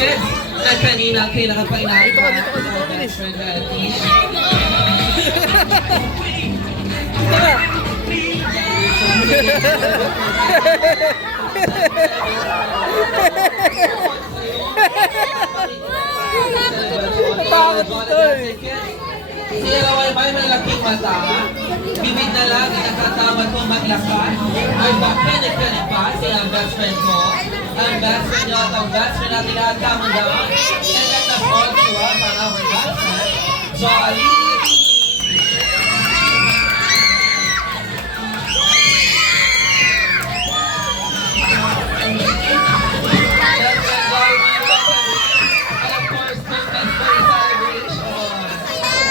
kids na kanina kinakapainahin pa ang best friend natin. Sila ay may malaking mata, bibig na lang ay nakataman kong maglakas, ay bakinig-kinig pa siya ang best friend ko, ang best friend niyo at ang best friend natin lahat kamang daw, and let us all show up on our best friend, Jolly!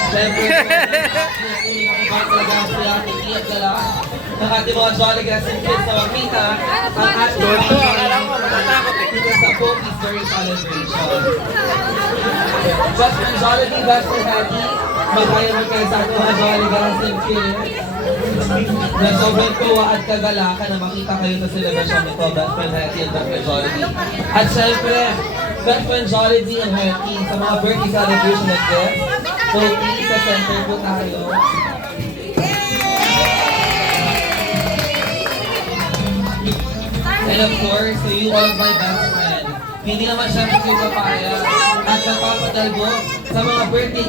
Siyempre, ng ating mga Jolly Gaston Kids na makita ang ating dito sa Pokies during celebration. Just from Jollibee, best and happy, magkaya mo kayo sa ating mga Jolly Gaston Kids na sobrang tuwa at kagalakan na makita kayo sa celebration nito, best friend Hetty and best friend Jollibee. At syempre, best friend Jollibee and Hetty sa mga birthday celebration of this. So, please, sa center po tayo. And of course, to you all my best friend. Hindi naman siya kasi papaya at nagpapadalbo sa mga birthday